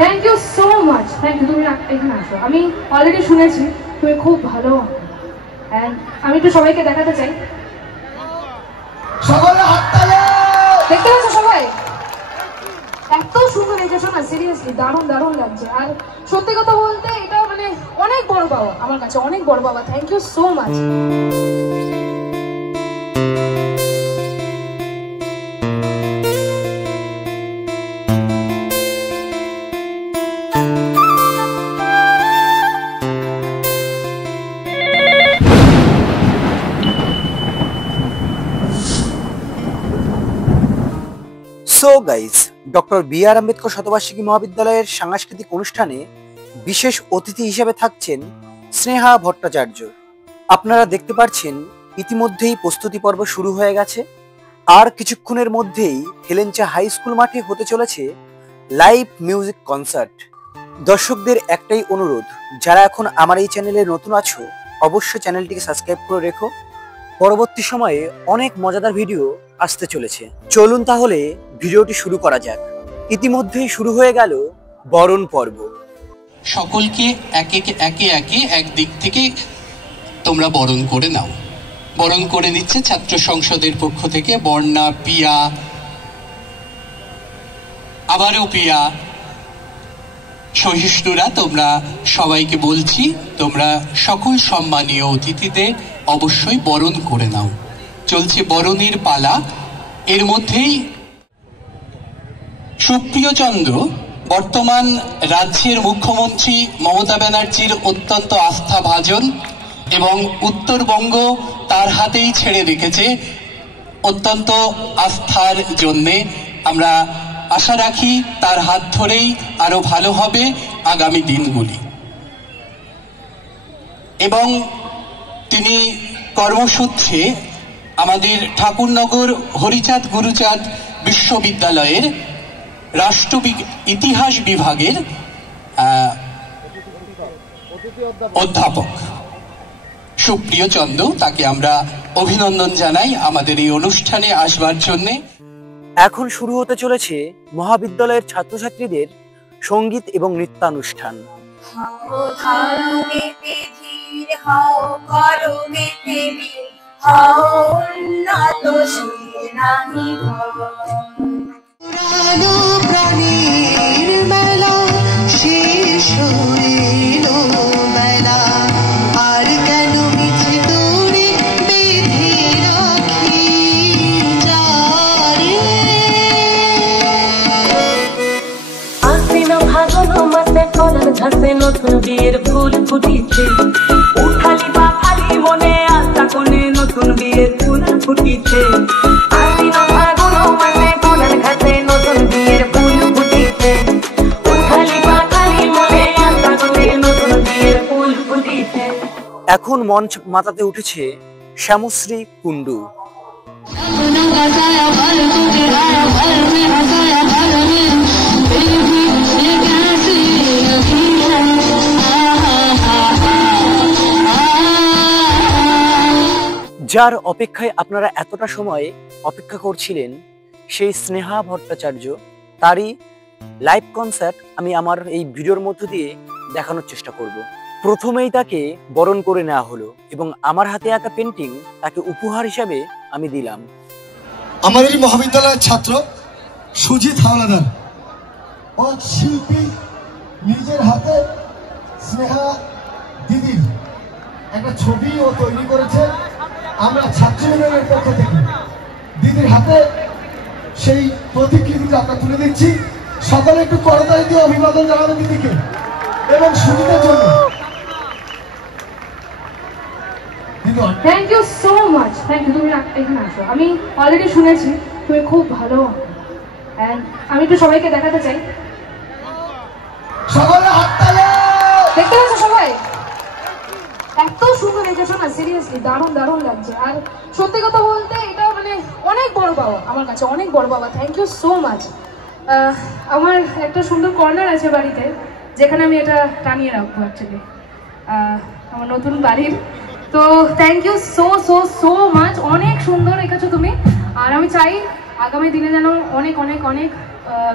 Thank you so much, thank you. তুমি এখানে আসো, আমি অলরেডি শুনেছি তুমি খুব ভালো, অ্যান্ড আমি একটু সবাইকে দেখাতে চাই। দেখতে পাচ্ছ সবাই এত সুন্দর এসেছো না, সিরিয়াসলি দারুণ দারুণ লাগছে। আর সত্যি কথা বলতে এটা মানে অনেক বড় পাওয়া আমার কাছে, অনেক বড় পাওয়া। Thank you so much. So guys, doctor B R. Ambedkar শতবার্ষিকী মহাবিদ্যালয়ের সাংস্কৃতিক অনুষ্ঠানে বিশেষ অতিথি হিসেবে থাকছেন স্নেহা ভট্টাচার্য। আপনারা দেখতে পাচ্ছেন ইতিমধ্যেই প্রস্তুতি পর্ব শুরু হয়ে গেছে। আর কিছুক্ষণের মধ্যেই হেলেঞ্চা হাই স্কুল মাঠে হতে চলেছে লাইভ মিউজিক কনসার্ট। দর্শকদের একটাই অনুরোধ, যারা এখন আমার এই চ্যানেলে নতুন আছো অবশ্যই চ্যানেলটিকে সাবস্ক্রাইব করে রেখো। পরবর্তী সময়ে অনেক মজাদার ভিডিও আসতে চলেছে। চলুন তাহলে ভিডিওটি শুরু করা যাক। ইতিমধ্যেই শুরু হয়ে গেল বরণ পর্ব। সকলকে একে একে এক দিক থেকে তোমরা বরণ করে নাও। বরণ করে নিচ্ছে ছাত্র সংসদের পক্ষ থেকে বর্ণা, পিয়া, আবারও পিয়া, সহিষ্ণুরা। তোমরা সবাইকে বলছি, তোমরা সকল সম্মানীয় অতিথিদের অবশ্যই বরণ করে নাও। চলছে বরণের পালা। এর মধ্যেই সুপ্রিয় চন্দ্র বর্তমান রাজ্যের মুখ্যমন্ত্রী মমতা ব্যানার্জির অত্যন্ত আস্থাভাজন এবং উত্তরবঙ্গ তার হাতেই ছেড়ে রেখেছে অত্যন্ত আস্থার জন্যে। আমরা আশা রাখি তার হাত ধরেই আরো ভালো হবে আগামী দিনগুলি। এবং তিনি কর্মসূত্রে আমাদের ঠাকুরনগর হরিচাঁদ গুরুচাঁদ বিশ্ববিদ্যালয়ের রাষ্ট্র ইতিহাস বিভাগের অধ্যাপক সুপ্রিয় চন্দ্র, তাকে আমরা অভিনন্দন জানাই আমাদের এই অনুষ্ঠানে আসবার জন্য। এখন শুরু হতে চলেছে মহাবিদ্যালয়ের ছাত্রছাত্রীদের সঙ্গীত এবং নৃত্যানুষ্ঠান। ঘাসে নতুন বিয়ের ফুল ফুটিছে, উঠালি বা খালি মনে আশা কোনে নতুন বিয়ের ফুল ফুটিছে। আশ্বিন ফাগুন মাসে কোনার ঘাসে নতুন বিয়ের ফুল ফুটিছে, উঠালি বা খালি মনে আশা কোনে নতুন বিয়ের ফুল ফুটিছে। এখন মঞ্চ মাতাতে উঠেছে শ্যামশ্রী কুণ্ডু। যার অপেক্ষায় আপনারা এতটা সময় অপেক্ষা করছিলেন, সেই স্নেহা ভট্টাচার্য, তারই লাইভ কনসার্ট আমি আমার এই ভিডিওর মধ্য দিয়ে দেখানোর চেষ্টা করব। প্রথমেই তাকে বরণ করে নেওয়া হলো এবং আমার হাতে আঁকা পেন্টিং তাকে উপহার হিসাবে আমি দিলাম। আমাদের মহাবিদ্যালয়ের ছাত্র সুজিত হাওলাদার ও শিল্পী নিজের হাতে স্নেহা দিদির একটা ছবি ও তৈরি করেছে। আমরা ছাত্র ইউনিয়নের পক্ষ থেকে দিদির হাতে সেই প্রতিকৃতিটা আমরা তুলে দিচ্ছি। সকলে একটু করতালি দিয়ে অভিবাদন জানাবেন দিদিকে এবং সুজিতের জন্য। Thank you so much, thank you. তুমি এখানে আসো, আমি অলরেডি শুনেছি তুমি খুব ভালো, অ্যান্ড আমি একটু সবাইকে দেখাতে চাই। সকলে হাততালি। দেখতে পাচ্ছ সবাই এত সুন্দর এসেছো না, সিরিয়াসলি দারুণ দারুণ লাগছে। আর সত্যি কথা বলতে এটা মানে অনেক বড় পাওয়া আমার কাছে, অনেক বড় পাওয়া। Thank you so much. আমার একটা সুন্দর কর্নার আছে বাড়িতে, যেখানে আমি এটা টানিয়ে রাখবো অ্যাকচুয়ালি আমার নতুন বাড়ির। তো thank you so so so much, অনেক সুন্দর এঁকেছো তুমি। আর আমি চাই আগামী দিনে যেন অনেক অনেক অনেক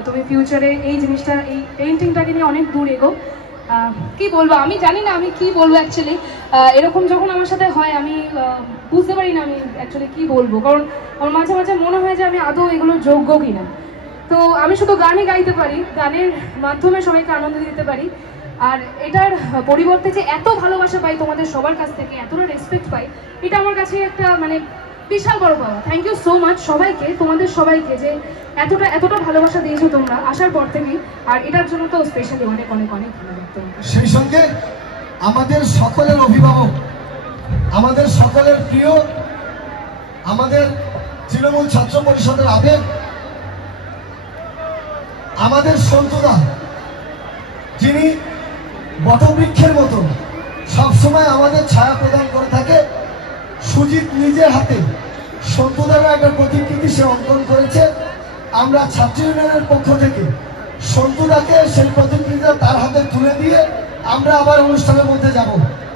তুমি ফিউচারে এই জিনিসটা, এই পেইন্টিংটাকে নিয়ে অনেক দূর এগো। কি বলবো, আমি জানি না আমি কি বলবো অ্যাকচুয়ালি। এরকম যখন আমার সাথে হয় আমি বুঝতে পারি না আমি অ্যাকচুয়ালি কি বলবো, কারণ আমার মাঝে মাঝে মনে হয় যে আমি আদৌ এগুলো যোগ্য কিনা। তো আমি শুধু গানই গাইতে পারি, গানের মাধ্যমে সবাইকে আনন্দ দিতে পারি। আর এটার পরিবর্তে যে এত ভালোবাসা পাই তোমাদের সবার কাছ থেকে, এতটা রেসপেক্ট পাই, এটা আমার কাছে একটা মানে বিশাল বড় পাওয়া। থ্যাংক ইউ সো মাচ সবাইকে, তোমাদের সবাইকে যে এতটা ভালোবাসা দিয়েছো তোমরা আসার পর থেকেই। আর এটার জন্য তো স্পেশালি অনেক অনেক অনেক ধন্যবাদ তোমাকে। সেই সঙ্গে আমাদের সকলের অভিভাবক, আমাদের সকলের প্রিয়, আমাদের তৃণমূল ছাত্র পরিষদের আবেগ, আমাদের সন্তুদা, যিনি বটবৃক্ষের মতো সবসময় আমাদের ছায়া প্রদান করে থাকে। সুজিত নিজের হাতে সন্তুদারও একটা প্রতিকৃতি সে অঙ্কন করেছে। আমরা ছাত্র ইউনিয়নের পক্ষ থেকে সন্তুদাকে সেই প্রতিকৃতিটা তার হাতে তুলে দিয়ে আমরা আবার অনুষ্ঠানের মধ্যে যাব।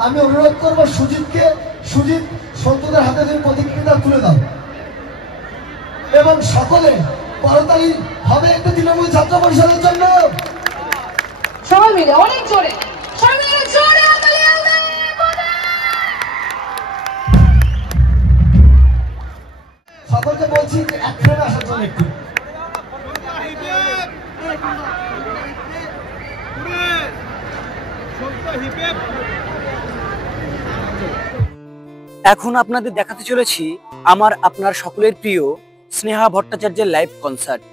আমি অনুরোধ করব সুজিতকে, সুজিত সন্তুদার হাতে তুমি প্রতিকৃতিটা তুলে দাও এবং সকলে করতালি হবে একটু তৃণমূল ছাত্র পরিষদের জন্য। সবাই মিলে অনেক জোরে, সবাই মিলে জোরে হাততালি হবে। সকলকে বলছি যে এক ফ্রেমে আসার জন্য একটু। এখন আপনাদের দেখাতে চলেছি আমার আপনার সকলের প্রিয় স্নেহা ভট্টাচার্যের লাইভ কনসার্ট।